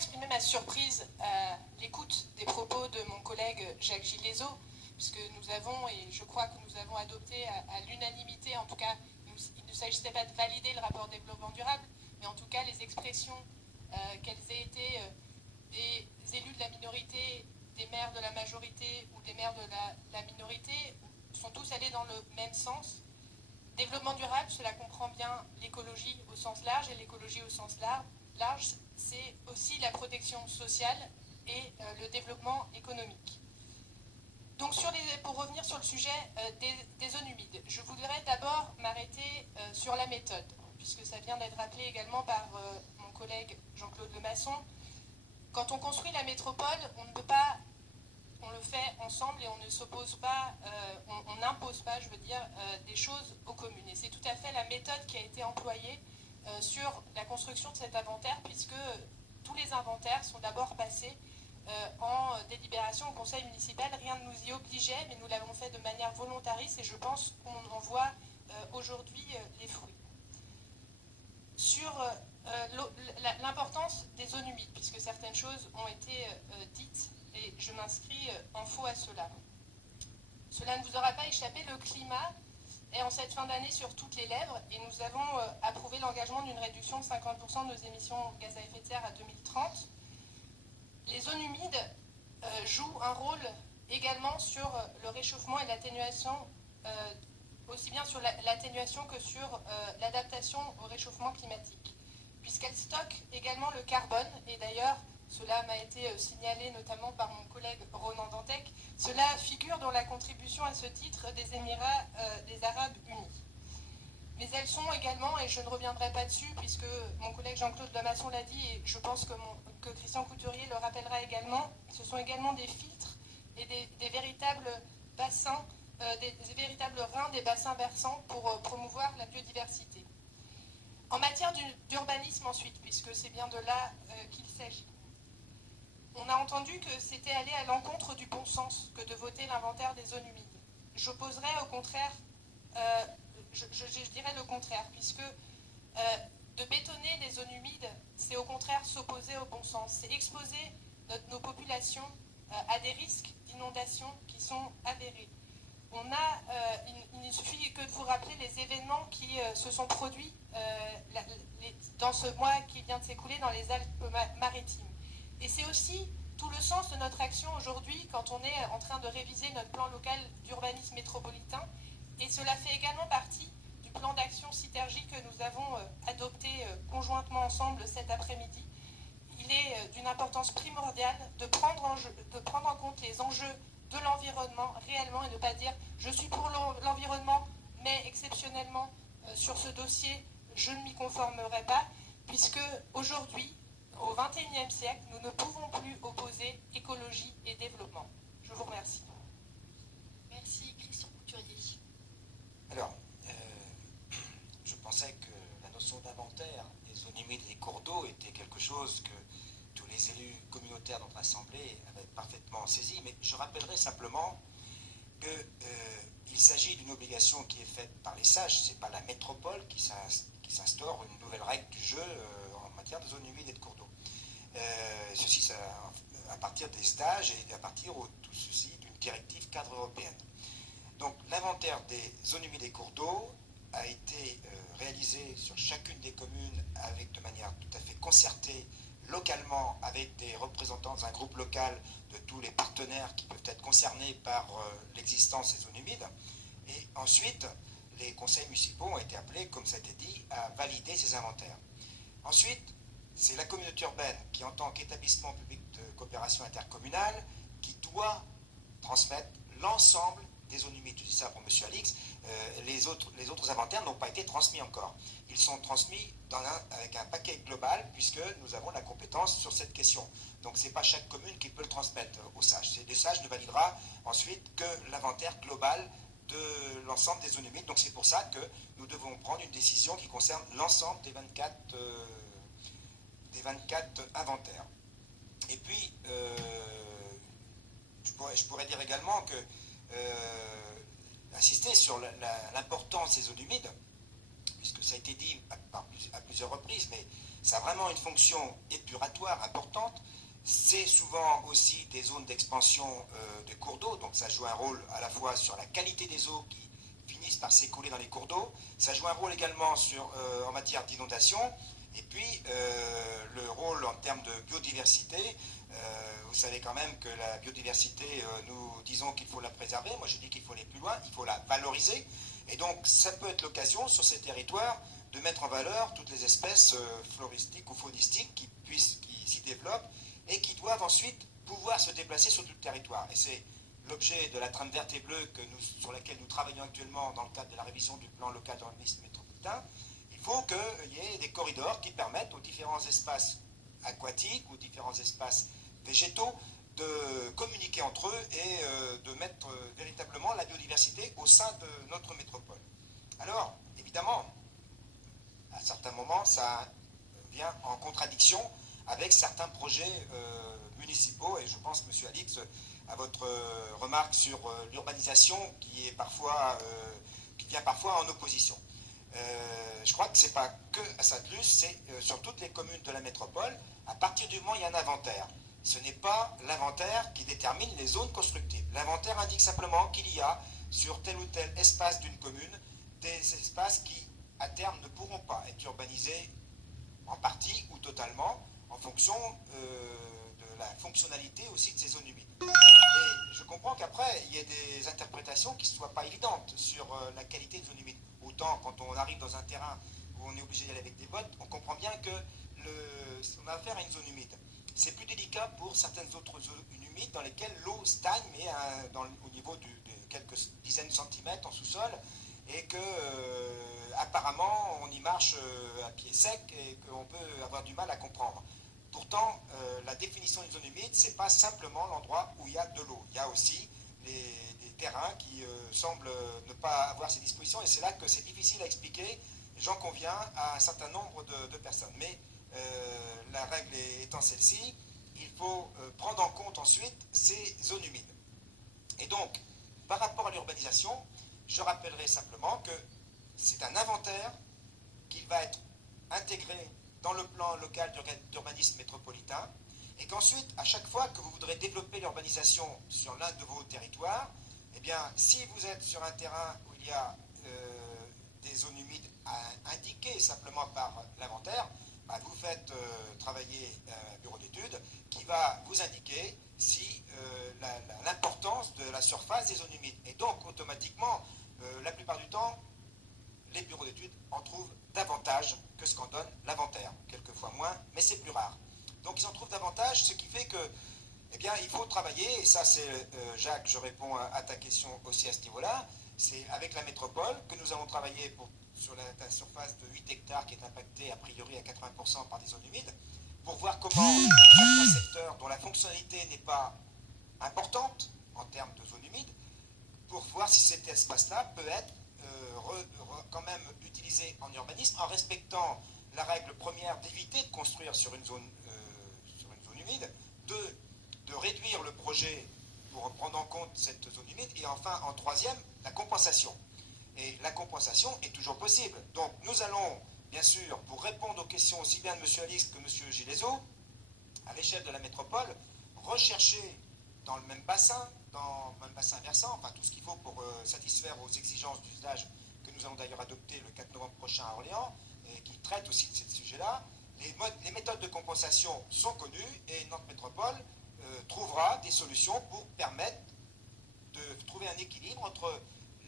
exprimer ma surprise à l'écoute des propos de mon collègue Jacques Gileso, puisque nous avons, et je crois que nous avons adopté à l'unanimité, en tout cas, il ne s'agissait pas de valider le rapport développement durable, mais en tout cas les expressions, qu'elles aient été des élus de la minorité, des maires de la majorité ou des maires de la minorité, sont tous allés dans le même sens. Développement durable, cela comprend bien l'écologie au sens large, et l'écologie au sens large, c'est aussi la protection sociale et le développement économique. Donc pour revenir sur le sujet des zones humides, je voudrais d'abord m'arrêter sur la méthode, puisque ça vient d'être rappelé également par mon collègue Jean-Claude Lemasson. Quand on construit la métropole, on ne peut pas, on le fait ensemble et on ne s'oppose pas, on n'impose pas, je veux dire, des choses aux communes. Et c'est tout à fait la méthode qui a été employée sur la construction de cet inventaire, puisque tous les inventaires sont d'abord passés en délibération au conseil municipal. Rien ne nous y obligeait, mais nous l'avons fait de manière volontariste et je pense qu'on en voit aujourd'hui les fruits. Sur l'importance des zones humides, puisque certaines choses ont été dites et je m'inscris en faux à cela. Cela ne vous aura pas échappé, le climat est en cette fin d'année sur toutes les lèvres et nous avons approuvé l'engagement d'une réduction de 50% de nos émissions de gaz à effet de serre à 2030. Les zones humides jouent un rôle également sur le réchauffement et l'atténuation, aussi bien sur l'atténuation que sur l'adaptation au réchauffement climatique, puisqu'elles stockent également le carbone, et d'ailleurs, cela m'a été signalé notamment par mon collègue Ronan Dantec, cela figure dans la contribution à ce titre des Émirats des Arabes Unis. Mais elles sont également, et je ne reviendrai pas dessus, puisque mon collègue Jean-Claude Lemasson l'a dit, et je pense que Christian Couturier le rappellera également, ce sont également des filtres et des véritables bassins, des véritables reins des bassins versants pour promouvoir la biodiversité. En matière d'urbanisme ensuite, puisque c'est bien de là qu'il s'agit, on a entendu que c'était aller à l'encontre du bon sens que de voter l'inventaire des zones humides. J'opposerais au contraire, je dirais le contraire, puisque de bétonner des zones humides, c'est au contraire s'opposer au bon sens. C'est exposer nos populations à des risques d'inondation qui sont avérés. Il ne suffit que de vous rappeler les événements qui se sont produits dans ce mois qui vient de s'écouler dans les Alpes-Maritimes. Et c'est aussi tout le sens de notre action aujourd'hui quand on est en train de réviser notre plan local d'urbanisme métropolitain. Et cela fait également partie du plan d'action Citergie que nous avons adopté conjointement ensemble cet après-midi. Il est d'une importance primordiale de prendre en compte les enjeux de l'environnement réellement et ne pas dire je suis pour l'environnement mais exceptionnellement sur ce dossier je ne m'y conformerai pas, puisque aujourd'hui, au XXIe siècle, nous ne pouvons plus opposer écologie et développement. Je vous remercie. Merci, Christian Couturier. Alors, je pensais que la notion d'inventaire des zones humides et des cours d'eau était quelque chose que tous les élus communautaires de notre Assemblée avaient parfaitement saisi, mais je rappellerai simplement qu'il s'agit d'une obligation qui est faite par les sages, ce n'est pas la métropole qui s'instaure une nouvelle règle du jeu en matière de zones humides et de cours d'eau. Ceci à partir des stages et à partir tout ceci d'une directive cadre européenne. Donc l'inventaire des zones humides et cours d'eau a été réalisé sur chacune des communes de manière tout à fait concertée, localement, avec des représentants d'un groupe local de tous les partenaires qui peuvent être concernés par l'existence des zones humides. Et ensuite, les conseils municipaux ont été appelés, comme ça a été dit, à valider ces inventaires. Ensuite, c'est la communauté urbaine qui, en tant qu'établissement public de coopération intercommunale, qui doit transmettre l'ensemble des zones humides. Je dis ça pour M. Alix. Les autres inventaires n'ont pas été transmis encore. Ils sont transmis avec un paquet global, puisque nous avons la compétence sur cette question. Donc ce n'est pas chaque commune qui peut le transmettre aux sages. Les sages ne validera ensuite que l'inventaire global de l'ensemble des zones humides. Donc c'est pour ça que nous devons prendre une décision qui concerne l'ensemble des 24 inventaires. Et puis, je pourrais dire également que insister sur l'importance des zones humides, puisque ça a été dit à plusieurs reprises, mais ça a vraiment une fonction épuratoire importante. C'est souvent aussi des zones d'expansion de cours d'eau, donc ça joue un rôle à la fois sur la qualité des eaux qui finissent par s'écouler dans les cours d'eau, ça joue un rôle également en matière d'inondation, et puis le rôle en termes de biodiversité. Vous savez quand même que la biodiversité, nous disons qu'il faut la préserver, moi je dis qu'il faut aller plus loin, il faut la valoriser, et donc ça peut être l'occasion sur ces territoires de mettre en valeur toutes les espèces floristiques ou faunistiques qui s'y développent et qui doivent ensuite pouvoir se déplacer sur tout le territoire. Et c'est l'objet de la trame verte et bleue sur laquelle nous travaillons actuellement dans le cadre de la révision du plan local d'urbanisme métropolitain. Il faut qu'il y ait des corridors qui permettent aux différents espaces aquatiques, aux différents espaces végétaux de communiquer entre eux et de mettre véritablement la biodiversité au sein de notre métropole. Alors, évidemment, à certains moments, ça vient en contradiction avec certains projets municipaux, et je pense, M. Alix, à votre remarque sur l'urbanisation qui vient parfois en opposition. Je crois que ce n'est pas que à Sainte-Luce, c'est sur toutes les communes de la métropole, à partir du moment où il y a un inventaire. Ce n'est pas l'inventaire qui détermine les zones constructibles. L'inventaire indique simplement qu'il y a sur tel ou tel espace d'une commune des espaces qui, à terme, ne pourront pas être urbanisés en partie ou totalement en fonction de la fonctionnalité aussi de ces zones humides. Et je comprends qu'après, il y ait des interprétations qui ne soient pas évidentes sur la qualité de zones humides. Autant quand on arrive dans un terrain où on est obligé d'y aller avec des bottes, on comprend bien que on a affaire à une zone humide. C'est plus délicat pour certaines autres zones humides dans lesquelles l'eau stagne, mais au niveau de quelques dizaines de centimètres en sous-sol, et que apparemment on y marche à pied sec et qu'on peut avoir du mal à comprendre. Pourtant, la définition d'une zone humide, c'est pas simplement l'endroit où il y a de l'eau. Il y a aussi des terrains qui semblent ne pas avoir ces dispositions, et c'est là que c'est difficile à expliquer, j'en conviens, à un certain nombre de personnes. Mais la règle étant celle-ci, il faut prendre en compte ensuite ces zones humides. Et donc, par rapport à l'urbanisation, je rappellerai simplement que c'est un inventaire qui va être intégré dans le plan local d'urbanisme métropolitain, et qu'ensuite, à chaque fois que vous voudrez développer l'urbanisation sur l'un de vos territoires, eh bien, si vous êtes sur un terrain où il y a des zones humides indiquées simplement par l'inventaire, bah, vous faites travailler un bureau d'études qui va vous indiquer si l'importance de la surface des zones humides. Et donc, automatiquement, la plupart du temps, les bureaux d'études en trouvent davantage que ce qu'en donne l'inventaire. Quelquefois moins, mais c'est plus rare. Donc ils en trouvent davantage, ce qui fait que, eh bien, il faut travailler, et ça c'est, Jacques, je réponds à ta question aussi à ce niveau-là, c'est avec la métropole que nous avons travaillé sur la surface de 8 hectares qui est impactée a priori à 80% par des zones humides, pour voir comment certains secteurs dont la fonctionnalité n'est pas importante en termes de zones humides, pour voir si cet espace-là peut être quand même utilisé en urbanisme en respectant la règle première d'éviter de construire sur une zone humide, de réduire le projet pour prendre en compte cette zone humide, et enfin en troisième, la compensation. Et la compensation est toujours possible. Donc nous allons, bien sûr, pour répondre aux questions aussi bien de M. Alix que de M. Gileso, à l'échelle de la métropole, rechercher dans le même bassin versant, enfin tout ce qu'il faut pour satisfaire aux exigences d'usage que nous allons d'ailleurs adopter le 4 novembre prochain à Orléans, et qui traite aussi de ce sujet-là. Les méthodes de compensation sont connues, et notre métropole trouvera des solutions pour permettre de trouver un équilibre entre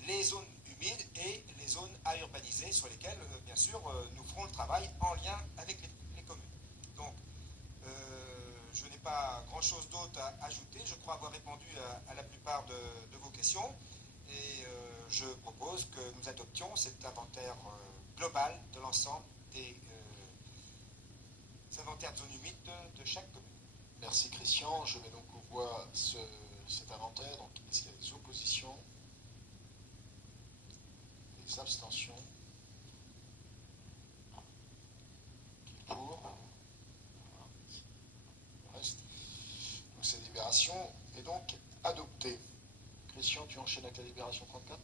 les zones humides et les zones à urbaniser, sur lesquelles, bien sûr, nous ferons le travail en lien avec les communes. Donc, je n'ai pas grand-chose d'autre à ajouter. Je crois avoir répondu à la plupart de vos questions. Et je propose que nous adoptions cet inventaire global de l'ensemble des inventaires de zones humides de chaque commune. Merci Christian. Je mets donc aux voix cet inventaire. Donc, est-ce qu'il y a des oppositions? Des abstentions? Qui est pour? Le reste. Donc cette délibération est donc adoptée. Christian, tu enchaînes avec la délibération 34.